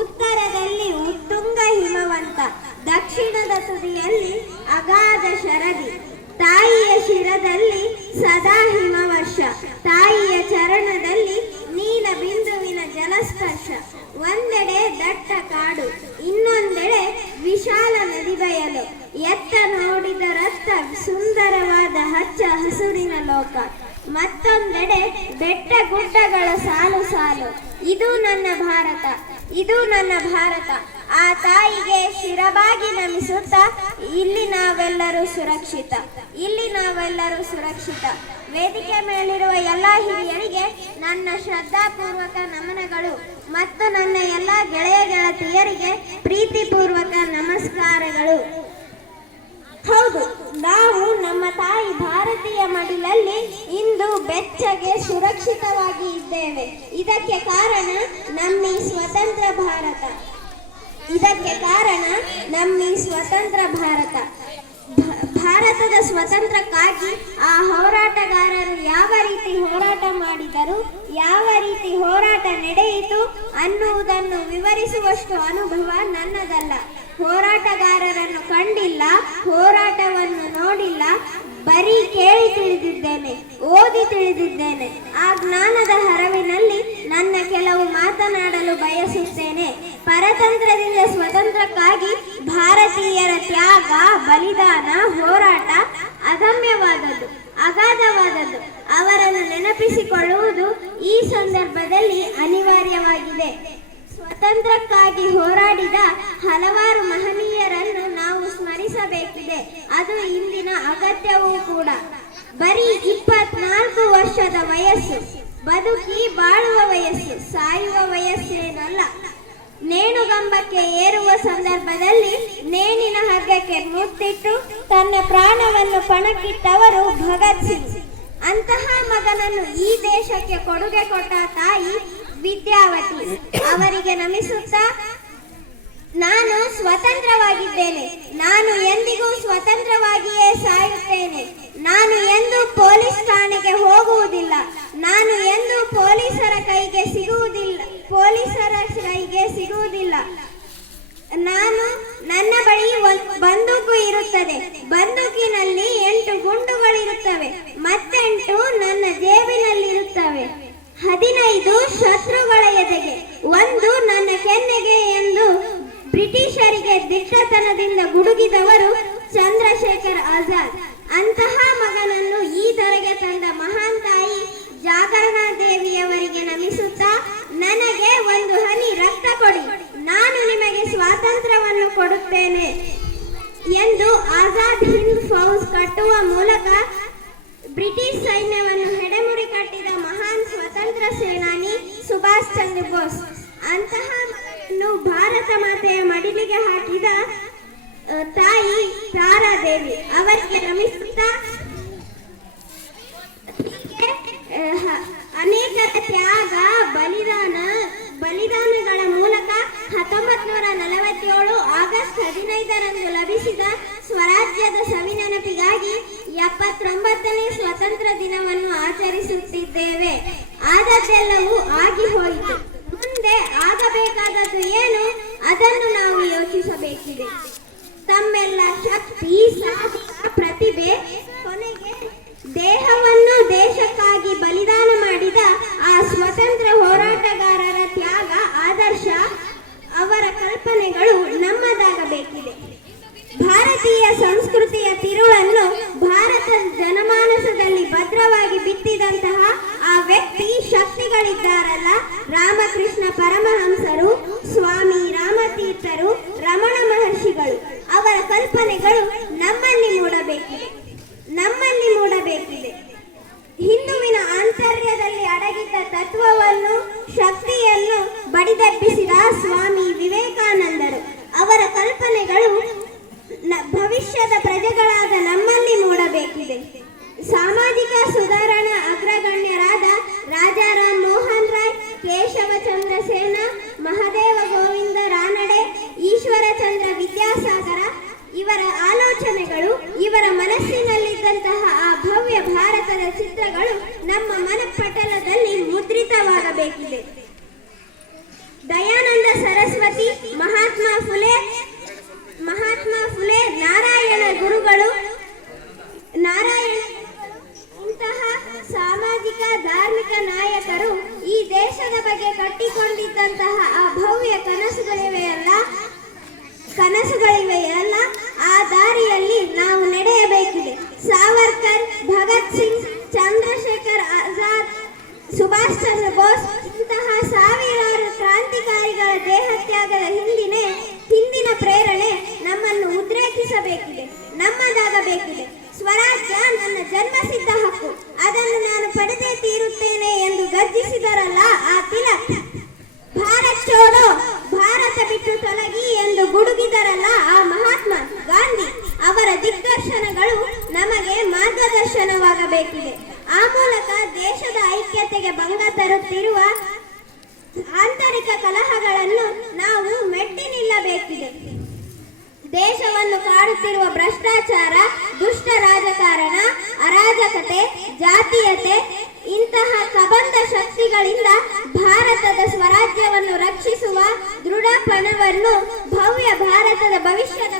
ಉತ್ತರದಲ್ಲಿ ಉತ್ತುಂಗ ಹಿಮವಂತ, ದಕ್ಷಿಣದ ತುದಿಯಲ್ಲಿ ಅಗಾಧ ಶರದಿ, ತಾಯಿಯ ಶಿರದಲ್ಲಿ ಸದಾ ಹಿಮವರ್ಷ, ತಾಯಿಯ ಚರಣದಲ್ಲಿ ನೀಲ ಬಿಂದುವಿನ ಜಲಸ್ಪರ್ಶ, ಒಂದೆಡೆ ದಟ್ಟ ಕಾಡು, ಇನ್ನೊಂದೆಡೆ ವಿಶಾಲ ನದಿ ಬಯಲು, ಎತ್ತ ನೋಡಿದರತ್ತ ಸುಂದರವಾದ ಹಚ್ಚ ಹಸುರಿನ ಲೋಕ, ಮತ್ತೊಂದೆಡೆ ಬೆಟ್ಟ ಗುಡ್ಡಗಳ ಸಾಲು ಸಾಲು, ಇದು ನನ್ನ ಭಾರತ. ಇದು ನನ್ನ ಭಾರತ. ಆ ತಾಯಿಗೆ ಶಿರಬಾಗಿ ನಮಿಸುತ್ತಾ, ಇಲ್ಲಿ ನಾವೆಲ್ಲರೂ ಸುರಕ್ಷಿತ. ಇಲ್ಲಿ ನಾವೆಲ್ಲರೂ ಸುರಕ್ಷಿತ. ವೇದಿಕೆ ಮೇಲಿರುವ ಎಲ್ಲ ಹಿರಿಯರಿಗೆ ನನ್ನ ಶ್ರದ್ಧಾಪೂರ್ವಕ ನಮನಗಳು ಮತ್ತು ನನ್ನ ಎಲ್ಲ ಗೆಳೆಯ ಗೆಳತಿಯರಿಗೆ ಪ್ರೀತಿಪೂರ್ವಕ ನಮಸ್ಕಾರಗಳು. ಹೌದು. ನಾವು ನಮ್ಮ ತಾಯಿ ಭಾರತೀಯ ಮಡಿಲಲ್ಲಿ ಇಂದು ಬೆಚ್ಚಗೆ ಸುರಕ್ಷಿತವಾಗಿ ಇದ್ದೇವೆ. ಇದಕ್ಕೆ ಕಾರಣ ನಮ್ಮ ಈ ಸ್ವತಂತ್ರ ಭಾರತ. ಇದಕ್ಕೆ ಕಾರಣ ನಮ್ಮ ಈ ಸ್ವತಂತ್ರ ಭಾರತ. ಭಾರತದ ಸ್ವತಂತ್ರಕ್ಕಾಗಿ ಆ ಹೋರಾಟಗಾರರು ಯಾವ ರೀತಿ ಹೋರಾಟ ಮಾಡಿದರು, ಯಾವ ರೀತಿ ಹೋರಾಟ ನಡೆಯಿತು ಅನ್ನುವುದನ್ನು ವಿವರಿಸುವಷ್ಟು ಅನುಭವ ನನ್ನದಲ್ಲ. ಹೋರಾಟಗಾರರನ್ನು ಕಂಡಿಲ್ಲ, ಹೋರಾಟವನ್ನು ನೋಡಿಲ್ಲ, ಬರೀ ಕೇಳಿ ತಿಳಿದಿದ್ದೇನೆ, ಓದಿ ತಿಳಿದಿದ್ದೇನೆ. ಆ ಜ್ಞಾನದ ಹರವಿನಲ್ಲಿ ನನ್ನ ಕೆಲವು ಮಾತನಾಡಲು ಬಯಸುತ್ತೇನೆ. ಪರತಂತ್ರದಿಂದ ಸ್ವತಂತ್ರಕ್ಕಾಗಿ ಭಾರತೀಯರ ತ್ಯಾಗ, ಬಲಿದಾನ, ಹೋರಾಟ ಅದಮ್ಯವಾದದ್ದು ಅಗಾಧವಾದದ್ದು. ಅವರನ್ನು ನೆನಪಿಸಿಕೊಳ್ಳುವುದು ಈ ಸಂದರ್ಭದಲ್ಲಿ ಅನಿವಾರ್ಯವಾಗಿದೆ. ಸ್ವತಂತ್ರಕ್ಕಾಗಿ ಹೋರಾಡಿದ ಹಲವಾರು ಸ್ಮರಿಸಬೇಕಿದೆ ಅದು ಇಂದಿನ ಅಗತ್ಯವೂ ಕೂಡ. ಬರೀ ಇಪ್ಪತ್ನಾಲ್ಕು ವರ್ಷದ ವಯಸ್ಸು, ಬದುಕಿ ಬಾಳುವ ವಯಸ್ಸು, ಸಾಯುವ ವಯಸ್ಸೇನಲ್ಲ. ನೇಣುಗಂಬಕ್ಕೆ ಏರುವ ಸಂದರ್ಭದಲ್ಲಿ ನೇಣಿನ ಹಗ್ಗಕ್ಕೆ ಮುತ್ತಿಟ್ಟು ತನ್ನ ಪ್ರಾಣವನ್ನು ಪಣಕ್ಕಿಟ್ಟವರು ಭಗತ್ ಸಿಂಗ್. ಅಂತಹ ಮಗನನ್ನು ಈ ದೇಶಕ್ಕೆ ಕೊಡುಗೆ ಕೊಟ್ಟ ತಾಯಿ ವಿದ್ಯಾವತಿ. ಅವರಿಗೆ ನಮಿಸುತ್ತಾ ನಾನು ಸ್ವತಂತ್ರವಾಗಿದ್ದೇನೆ. ನಾನು ಎಂದಿಗೂ ಸ್ವತಂತ್ರವಾಗಿಯೇ ಸಾಯುತ್ತೇನೆ. ನಾನು ಎಂದು ಪೊಲೀಸ್ ಠಾಣೆಗೆ ಹೋಗುವುದಿಲ್ಲ. ನಾನು ಎಂದು ಪೊಲೀಸರ ಕೈಗೆ ಸಿಗುವುದಿಲ್ಲ. ಪೊಲೀಸರ ಕೈಗೆ ಸಿಗುವುದಿಲ್ಲ. ನಾನು ನನ್ನ ಬಳಿ ಬಂದೂಕು ಇರುತ್ತದೆ. ಬಂದೂಕಿನಲ್ಲಿ ಎಂಟು ಗುಂಡುಗಳಿರುತ್ತವೆ. ಮತ್ತೆಂಟು ನನ್ನ ಜೇಬಿನಲ್ಲಿರುತ್ತವೆ. ಹದಿನೈದು ಶತ್ರುಗಳ ಎದೆಗೆ. ಒಂದು ನನ್ನ ಕೆನ್ನೆಗೆ ಬ್ರಿಟಿಷರಿಗೆ ದಿಟ್ಟತನದಿಂದ ಗುಡುಗಿದವರು ಚಂದ್ರಶೇಖರ್ ಆಜಾದ್. ಅಂತಹ ಮಗನನ್ನು ಈ ಧರೆಗೆ ತಂದ ಮಹಾನ್ ತಾಯಿ ಜಾಗರಣಾ ದೇವಿಯವರಿಗೆ ನಮಿಸುತ್ತಾ, ನನಗೆ ಒಂದು ಹನಿ ರಕ್ತ ಕೊಡಿ, ನಾನು ನಿಮಗೆ ಸ್ವಾತಂತ್ರ್ಯವನ್ನು ಕೊಡುತ್ತೇನೆ ಎಂದು ಆಜಾದ್ ಹಿಂದ್ ಫೌಜ್ ಕಟ್ಟುವ ಮೂಲಕ ಬ್ರಿಟಿಷ್ ಸೈನ್ಯವನ್ನು ಹೆಡೆಮುರಿ ಕಟ್ಟಿದ ಮಹಾನ್ ಸ್ವತಂತ್ರ ಸೇನಾನಿ ಸುಭಾಷ್ ಚಂದ್ರ ಬೋಸ್. ಅಂತಹ ಭಾರತ ಮಾತೆಯ ಮಡಿಲಿಗೆ ಹಾಕಿದ ತಾಯಿ ತಾರಾದೇವಿ ಅವರಿಗೆ ನಮಿಸುತ್ತಾ ಅನೇಕ ತ್ಯಾಗ, ಬಲಿದಾನ, ಬಲಿದಾನಗಳ ಮೂಲಕ ಹತ್ತೊಂಬತ್ ನೂರ ನಲವತ್ತೇಳು ಆಗಸ್ಟ್ ಹದಿನೈದರಂದು ಲಭಿಸಿದ ಸ್ವರಾಜ್ಯದ ಸವಿನೆನಪಿಗಾಗಿ ಎಪ್ಪತ್ತೊಂಬತ್ತನೇ ಸ್ವತಂತ್ರ ದಿನವನ್ನು ಆಚರಿಸುತ್ತಿದ್ದೇವೆ. ಆದದ್ದೆಲ್ಲವೂ ಆಗಿ ಹೋಯಿತು. ಮುಂದೆ ಆಗಬೇಕಾದದ್ದು ಏನು? ಅದನ್ನು ನಾವು ಯೋಚಿಸಬೇಕಿದೆ. ತಮ್ಮೆಲ್ಲ ಶಕ್ತಿ ಸಾಧಿಕ ಪ್ರತಿಭೆ, ಕೊನೆಗೆ ದೇಹವನ್ನು ದೇಶಕ್ಕಾಗಿ ಬಲಿದಾನ ಮಾಡಿದ ಆ ಸ್ವತಂತ್ರ ಹೋರಾಟಗಾರರ ತ್ಯಾಗ, ಆದರ್ಶ, ಅವರ ಕಲ್ಪನೆಗಳು ನಮ್ಮದಾಗಬೇಕಿದೆ. ಭಾರತೀಯ ಸಂಸ್ಕೃತಿಯ ತಿರುಳನ್ನು ಭಾರತ ಜನಮಾನಸದಲ್ಲಿ ಭದ್ರವಾಗಿ ಬಿತ್ತಿದಂತಹ ಶಕ್ತಿಗಳಿದ್ದಾರಲ್ಲ ರಾಮಕೃಷ್ಣ ಪರಮಹಂಸರು, ಸ್ವಾಮಿ ರಾಮತೀರ್ಥರು, ರಮಣ ಮಹರ್ಷಿಗಳು, ಅವರ ಕಲ್ಪನೆಗಳು ನಮ್ಮಲ್ಲಿ ಮೂಡಬೇಕಿದೆ. ನಮ್ಮಲ್ಲಿ ಮೂಡಬೇಕಿದೆ. ಹಿಂದುವಿನ ಆಂತರ್ಯದಲ್ಲಿ ಅಡಗಿದ್ದ ತತ್ವವನ್ನು, ಶಕ್ತಿಯನ್ನು ಬಡಿದೆಬ್ಬಿಸಿದ ಸ್ವಾಮಿ ವಿವೇಕಾನಂದರು. ಅವರ ಕಲ್ಪನೆಗಳು ಭವಿಷ್ಯದ ಪ್ರಜೆಗಳಾದ ನಮ್ಮಲ್ಲಿ ಮೂಡಬೇಕಿದೆ. ಸಾಮಾಜಿಕ ಸುಧಾರಣಾ ಅಗ್ರಗಣ್ಯರಾದ ಚಿತ್ರಗಳು ನಮ್ಮ ಮನಪಟಲದಲ್ಲಿ ಮುದ್ರಿತವಾಗಬೇಕಿದೆ. ದಯಾನಂದ ಸರಸ್ವತಿ, ಮಹಾತ್ಮ ಫುಲೆ ಮಹಾತ್ಮ ಫುಲೆ, ನಾರಾಯಣ ಗುರುಗಳು, ನಾರಾಯಣ ಇಂತಹ ಸಾಮಾಜಿಕ, ಧಾರ್ಮಿಕ ನಾಯಕರು ಈ ದೇಶದ ಬಗ್ಗೆ ಕಟ್ಟಿಕೊಂಡಿದ್ದಂತಹ ಆ ಭವ್ಯ ಕನಸುಗಳಿವೆಯಲ್ಲ. ಆ ಮೂಲಕ ದೇಶದ ಐಕ್ಯತೆಗೆ ಭಂಗ ತರುತ್ತಿರುವ ಆಂತರಿಕ ಕಲಹಗಳನ್ನು ನಾವು ಮೆಟ್ಟಿ ನಿಲ್ಲಬೇಕಿದೆ. ದೇಶವನ್ನು ಕಾಡುತ್ತಿರುವ ಭ್ರಷ್ಟಾಚಾರ, ದುಷ್ಟ ರಾಜಕಾರಣ, ಅರಾಜಕತೆ, ಜಾತೀಯತೆ, ಇಂತಹ ಕಬಂಧ ಶಕ್ತಿಗಳಿಂದ ಭಾರತದ ಸ್ವರಾಜ್ಯವನ್ನು ರಕ್ಷಿಸುವ ದೃಢ ಪಣವನ್ನು ಭವ್ಯ ಭಾರತದ ಭವಿಷ್ಯದ